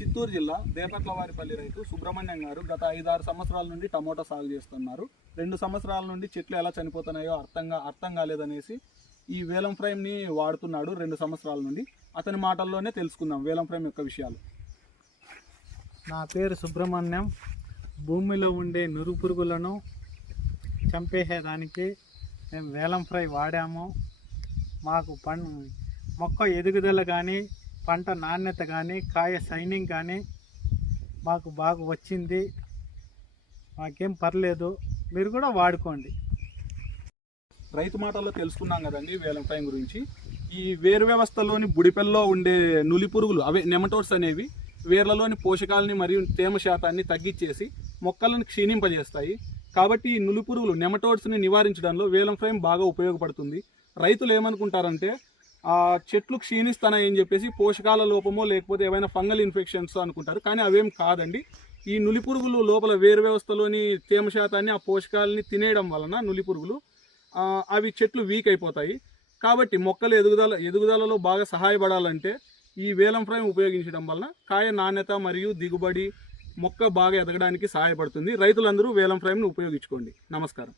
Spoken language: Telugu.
చిత్తూరు జిల్లా దేపట్లవారిపల్లి రైతు సుబ్రహ్మణ్యం గారు గత ఐదారు సంవత్సరాల నుండి టమోటా సాగు చేస్తున్నారు. రెండు సంవత్సరాల నుండి చెట్లు ఎలా చనిపోతున్నాయో అర్థంగా అర్థం కాలేదనేసి ఈ వేలం ఫ్రేమ్ని వాడుతున్నాడు రెండు సంవత్సరాల నుండి. అతని మాటల్లోనే తెలుసుకుందాం వేలం ఫ్రేమ్ యొక్క విషయాలు. నా పేరు సుబ్రహ్మణ్యం. భూమిలో ఉండే నురుపురుగులను చంపేసేదానికి మేము వేలం ఫ్రై వాడాము. మాకు పం మొక్క ఎదుగుదల కానీ పంట నాణ్యత కానీ కాయ సైనింగ్ కానీ మాకు బాగా వచ్చింది. మాకేం పర్లేదు. మీరు కూడా వాడుకోండి. రైతు మాటల్లో తెలుసుకున్నాం కదండి వేలం ఫ్రేమ్ గురించి. ఈ వేరు వ్యవస్థలోని బుడిపెల్లో ఉండే నులి పురుగులు అవే నెమటోడ్స్ అనేవి వేర్లలోని పోషకాలని మరియు తేమ శాతాన్ని తగ్గించేసి మొక్కలను క్షీణింపజేస్తాయి. కాబట్టి ఈ నులి పురుగులు నెమటోడ్స్ని నివారించడంలో వేలం ఫ్రేమ్ బాగా ఉపయోగపడుతుంది. రైతులు ఏమనుకుంటారంటే చెట్లు క్షీణిస్తాయని చెప్పేసి పోషకాల లోపమో లేకపోతే ఏమైనా ఫంగల్ ఇన్ఫెక్షన్స్ అనుకుంటారు. కానీ అవేం కాదండి. ఈ నులి పురుగులు లోపల వేరు వ్యవస్థలోని తేమ శాతాన్ని ఆ పోషకాలని తినేయడం వలన నులి పురుగులు అవి చెట్లు వీక్ అయిపోతాయి. కాబట్టి మొక్కలు ఎదుగుదల ఎదుగుదలలో బాగా సహాయపడాలంటే ఈ వేలం ఫ్రేమ్ ఉపయోగించడం వలన కాయ నాణ్యత మరియు దిగుబడి మొక్క బాగా ఎదగడానికి సహాయపడుతుంది. రైతులందరూ వేలం ఫ్రేమ్ను ఉపయోగించుకోండి. నమస్కారం.